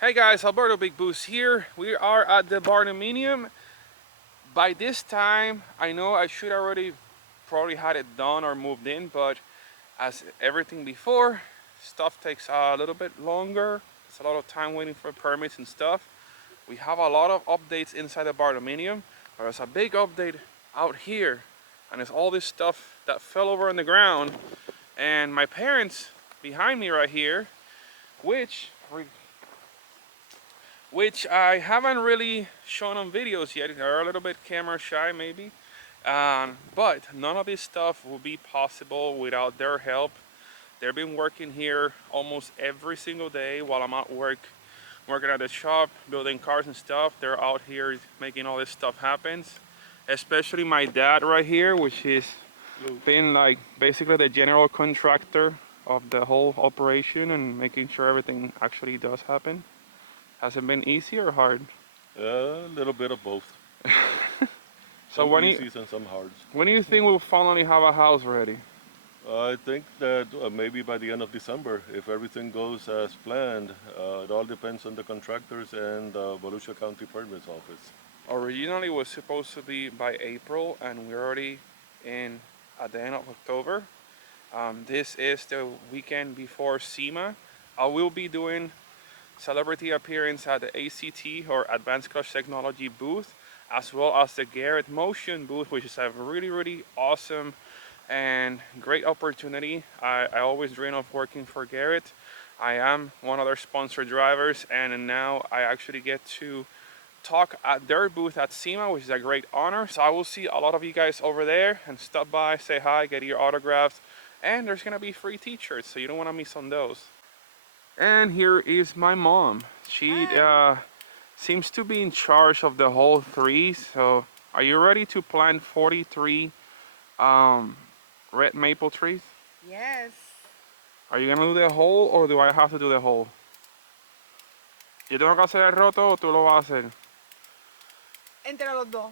Hey guys, Alberto Bigboost here. We are at the Barndominium. By this time, I know I should already probably had it done or moved in, but as everything before, stuff takes a little bit longer. It's a lot of time waiting for permits and stuff. We have a lot of updates inside the Barndominium, but there's a big update out here, and it's all this stuff that fell over on the ground. And my parents behind me right here, which I haven't really shown on videos yet. They're a little bit camera shy maybe. But none of this stuff will be possible without their help. They've been working here almost every single day while I'm at work, working at the shop, building cars and stuff. They're out here making all this stuff happen. Especially my dad right here, which is been like basically the general contractor of the whole operation and making sure everything actually does happen. Has it been easy or hard? A little bit of both. So some easies and some hards. when do you think we'll finally have a house ready? I think that maybe by the end of December, if everything goes as planned. It all depends on the contractors and the Volusia County Permits Office. Originally it was supposed to be by April, and we're already in at the end of October. This is the weekend before Sema. I will be doing celebrity appearance at the ACT or Advanced Clutch Technology booth, as well as the Garrett Motion booth, which is a really awesome and great opportunity. I always dream of working for Garrett. I am one of their sponsored drivers, and now I actually get to talk at their booth at Sema, which is a great honor. So I will see a lot of you guys over there and stop by, say hi, get your autographs, and there's gonna be free t-shirts, so you don't want to miss on those. And here is my mom. She seems to be in charge of the whole tree. So are you ready to plant 43 red maple trees? Yes. Are you gonna do the whole, or do I have to do the whole? ¿Yo tengo que hacer el roto o tú lo vas a hacer? Entre los dos.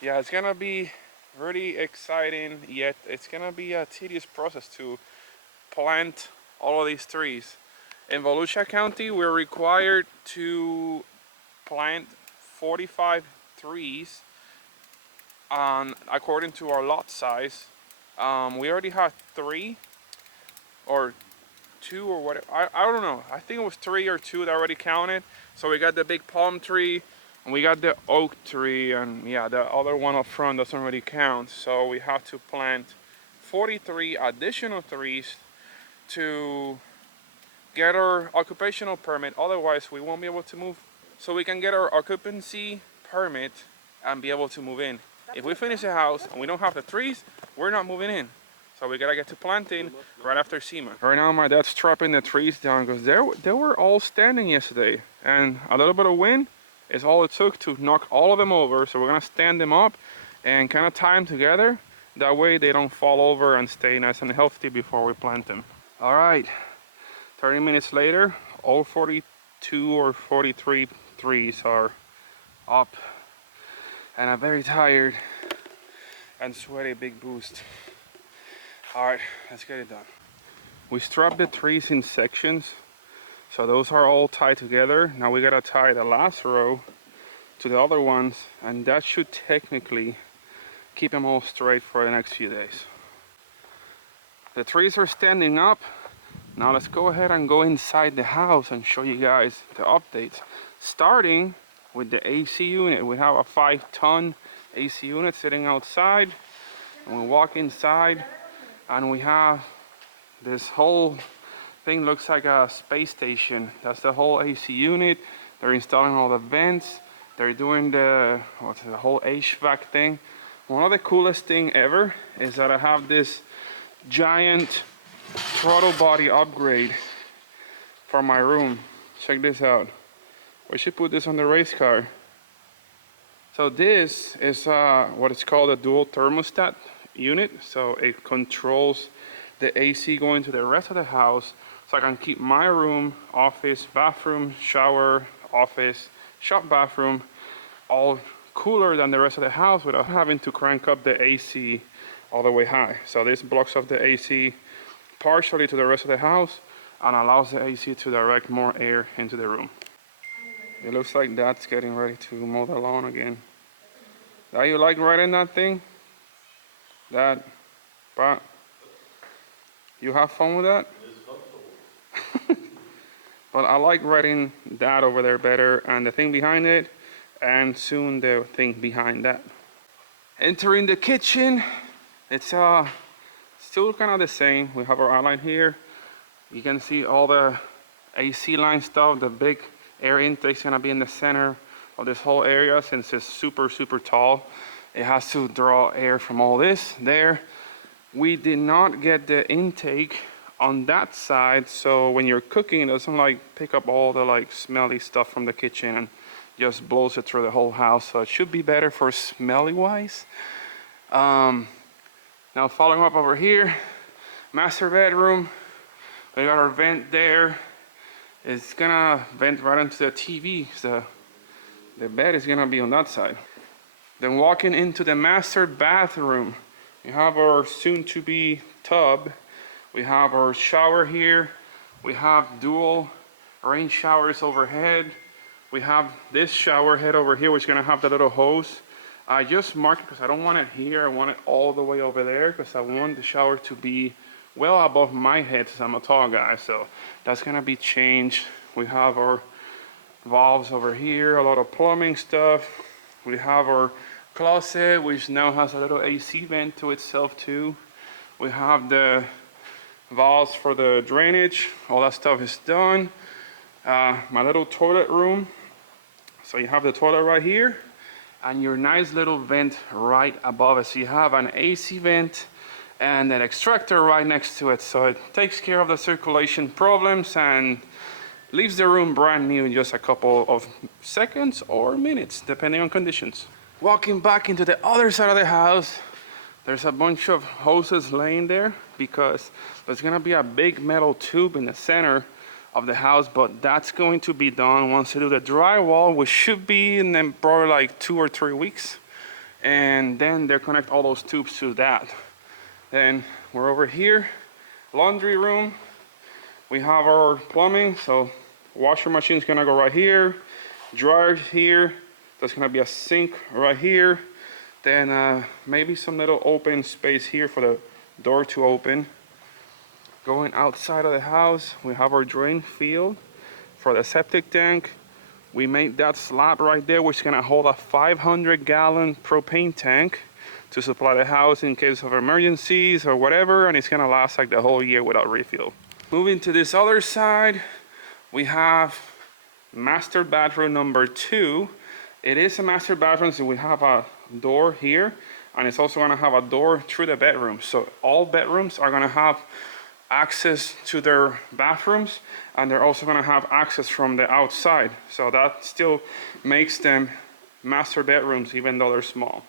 Yeah, it's gonna be really exciting, yet it's gonna be a tedious process to plant all of these trees. In Volusia County, we're required to plant 45 trees according to our lot size. We already have 3 or 2 or whatever. I don't know. I think it was 3 or 2 that already counted. So we got the big palm tree, and we got the oak tree, and yeah, the other one up front doesn't really count. So we have to plant 43 additional trees to get our occupational permit. Otherwise we won't be able to move. So we can get our occupancy permit and be able to move in. If we finish the house and we don't have the trees, we're not moving in. So we gotta get to planting right after Sema. Right now my dad's chopping the trees down because they were all standing yesterday, and a little bit of wind is all it took to knock all of them over. So we're gonna stand them up and kind of tie them together. That way they don't fall over and stay nice and healthy before we plant them. All right, 30 minutes later, all 42 or 43 trees are up, and I'm very tired and sweaty. Bigboost. All right, let's get it done. We strapped the trees in sections, so those are all tied together. Now we gotta tie the last row to the other ones, and that should technically keep them all straight for the next few days. The trees are standing up. Now let's go ahead and go inside the house and show you guys the updates. Starting with the AC unit. We have a 5-ton AC unit sitting outside, and we walk inside and we have this whole thing. Looks like a space station. That's the whole AC unit. They're installing all the vents. They're doing the whole HVAC thing. One of the coolest thing ever is that I have this giant throttle body upgrade for my room. Check this out. We should put this on the race car. So this is what is called a dual thermostat unit. So it controls the AC going to the rest of the house, so I can keep my room, office, bathroom, shower, office, shop bathroom all cooler than the rest of the house without having to crank up the AC all the way high. So this blocks off the AC partially to the rest of the house, and allows the AC to direct more air into the room. It looks like Dad's getting ready to mow the lawn again. Dad, you like riding that thing? Dad, but you have fun with that? But I like riding that over there better, and the thing behind it, and soon the thing behind that. Entering the kitchen, it's still kind of the same. We have our outline here. You can see all the AC line stuff. The big air intake's gonna be in the center of this whole area since it's super tall. It has to draw air from all this there. We did not get the intake on that side, so when you're cooking, it doesn't like pick up all the like smelly stuff from the kitchen and just blows it through the whole house. So it should be better for smelly wise. Now following up over here, master bedroom. We got our vent there. It's gonna vent right into the TV. So the bed is gonna be on that side. Then walking into the master bathroom, we have our soon-to-be tub. We have our shower here. We have dual rain showers overhead. We have this shower head over here, which is gonna have the little hose. I just marked it because I don't want it here. I want it all the way over there because I want the shower to be well above my head since I'm a tall guy. So that's gonna be changed. We have our valves over here, a lot of plumbing stuff. We have our closet, which now has a little AC vent to itself too. We have the valves for the drainage. All that stuff is done. My little toilet room. So you have the toilet right here and your nice little vent right above it. So you have an AC vent and an extractor right next to it. So it takes care of the circulation problems and leaves the room brand new in just a couple of seconds or minutes, depending on conditions. Walking back into the other side of the house, there's a bunch of hoses laying there because there's gonna be a big metal tube in the center of the house, but that's going to be done once they do the drywall, which should be in then probably like 2 or 3 weeks. And then they connect all those tubes to that. Then we're over here, laundry room. We have our plumbing, so washer machine's gonna go right here, dryer here, there's gonna be a sink right here, then maybe some little open space here for the door to open. Going outside of the house, we have our drain field for the septic tank. We made that slab right there, which is gonna hold a 500-gallon propane tank to supply the house in case of emergencies or whatever, and it's gonna last like the whole year without refill. Moving to this other side, we have master bathroom number 2. It is a master bathroom, so we have a door here, and it's also gonna have a door through the bedroom. So all bedrooms are gonna have access to their bathrooms, and they're also gonna have access from the outside. So that still makes them master bedrooms, even though they're small.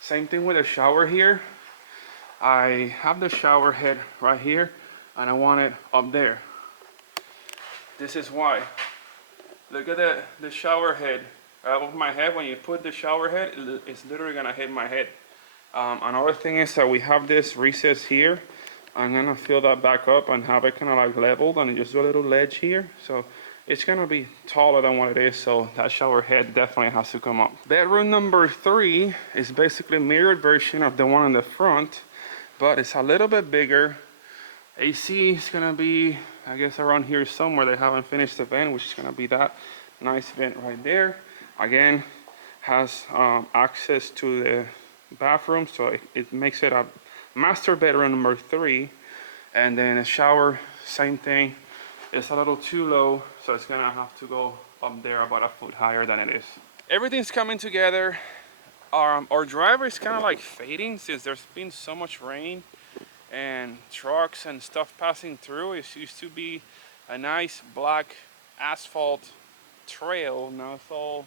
Same thing with the shower here. I have the shower head right here, and I want it up there. This is why. Look at the shower head above my head. When you put the shower head, it's literally gonna hit my head. Another thing is that we have this recess here. I'm gonna fill that back up and have it kind of like leveled and just do a little ledge here. So it's gonna be taller than what it is, so that shower head definitely has to come up. Bedroom number 3 is basically a mirrored version of the one in the front, but it's a little bit bigger. AC is gonna be, I guess, around here somewhere. They haven't finished the vent, which is gonna be that nice vent right there. Again, has access to the bathroom, so it makes it a master bedroom number 3. And then a shower, same thing. It's a little too low, so it's gonna have to go up there about a foot higher than it is. Everything's coming together. Our driveway is kind of like fading since there's been so much rain and trucks and stuff passing through. It used to be a nice black asphalt trail. Now it's all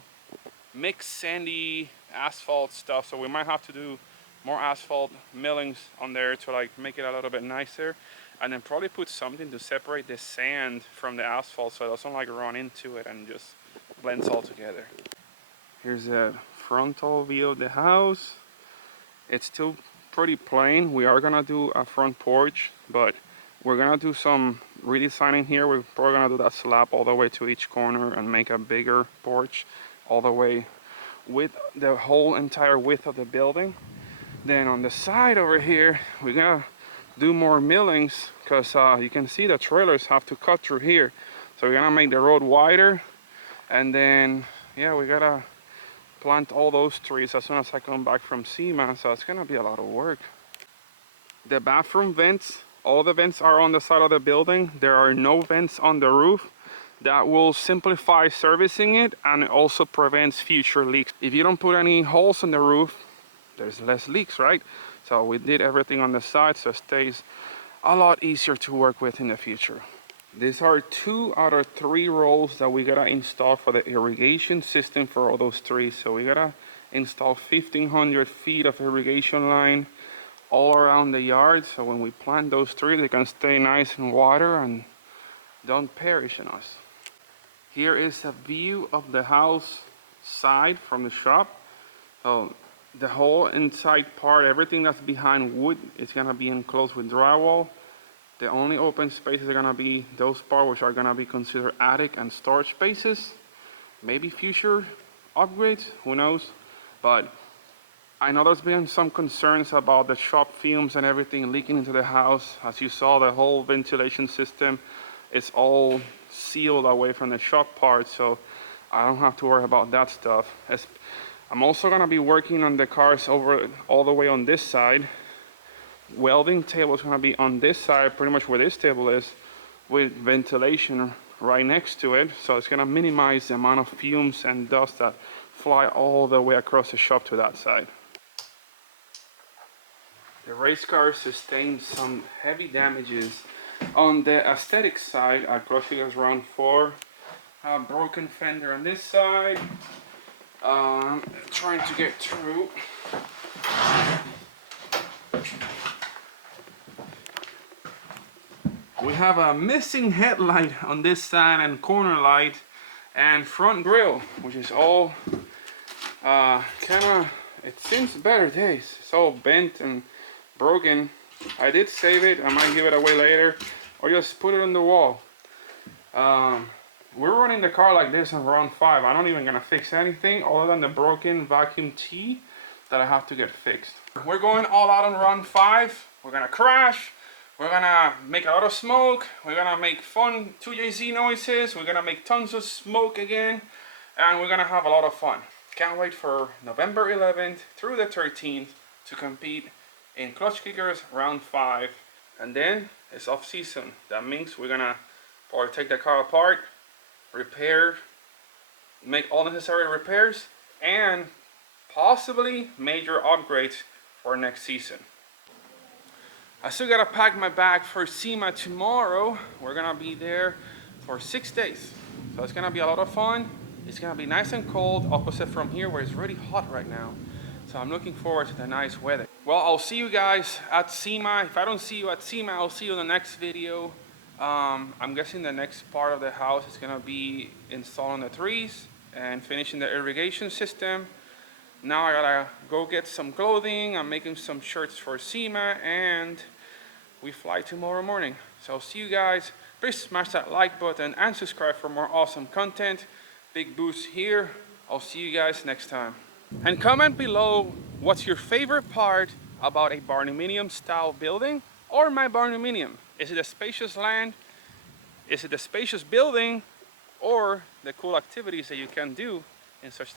mixed sandy asphalt stuff, so we might have to do more asphalt millings on there to like make it a little bit nicer, and then probably put something to separate the sand from the asphalt so it doesn't like run into it and just blends all together. Here's a frontal view of the house. It's still pretty plain. We are gonna do a front porch, but We're gonna do some redesigning here. We're probably gonna do that slab all the way to each corner and make a bigger porch all the way with the whole entire width of the building. Then on the side over here, we're gonna do more millings because you can see the trailers have to cut through here. So we're gonna make the road wider, and then yeah, we gotta plant all those trees as soon as I come back from Sema. So it's gonna be a lot of work. The bathroom vents, all the vents are on the side of the building. There are no vents on the roof. That will simplify servicing it, and it also prevents future leaks. If you don't put any holes in the roof, there's less leaks, right? So we did everything on the side, so it stays a lot easier to work with in the future. These are 2 out of 3 rolls that we gotta install for the irrigation system for all those trees. So we gotta install 1,500 feet of irrigation line all around the yard, so when we plant those trees, they can stay nice in water and don't perish in us. Here is a view of the house side from the shop. So the whole inside part, everything that's behind wood, is gonna be enclosed with drywall. The only open spaces are gonna be those parts which are gonna be considered attic and storage spaces. Maybe future upgrades, who knows? But I know there's been some concerns about the shop fumes and everything leaking into the house. As you saw, the whole ventilation system is all sealed away from the shop part, so I don't have to worry about that stuff. I'm also gonna be working on the cars over all the way on this side. Welding table is gonna be on this side, pretty much where this table is, with ventilation right next to it. So it's gonna minimize the amount of fumes and dust that fly all the way across the shop to that side. The race car sustained some heavy damages. On the aesthetic side, our closing is round 4. Broken fender on this side. Trying to get through. We have a missing headlight on this side and corner light and front grille, which is all kinda, it seems better days. It's all bent and broken. I did save it. I might give it away later or just put it on the wall. We're running the car like this on round 5. I'm not even gonna fix anything other than the broken vacuum T that I have to get fixed. We're going all out on round 5. We're gonna crash. We're gonna make a lot of smoke. We're gonna make fun 2JZ noises. We're gonna make tons of smoke again. And we're gonna have a lot of fun. Can't wait for November 11th through the 13th to compete in Clutch Kickers round 5. And then it's off season. That means we're gonna probably take the car apart, repair, make all necessary repairs, and possibly major upgrades for next season. I still gotta pack my bag for Sema tomorrow. We're gonna be there for 6 days. So it's gonna be a lot of fun. It's gonna be nice and cold, opposite from here where it's really hot right now. So I'm looking forward to the nice weather. Well, I'll see you guys at Sema. If I don't see you at Sema, I'll see you in the next video. I'm guessing the next part of the house is gonna be installing the trees and finishing the irrigation system. Now I gotta go get some clothing. I'm making some shirts for Sema, and we fly tomorrow morning. So I'll see you guys. Please smash that like button and subscribe for more awesome content. Big Boost here. I'll see you guys next time. And comment below what's your favorite part about a barndominium style building or my barndominium. Is it the spacious land? Is it the spacious building? Or the cool activities that you can do in such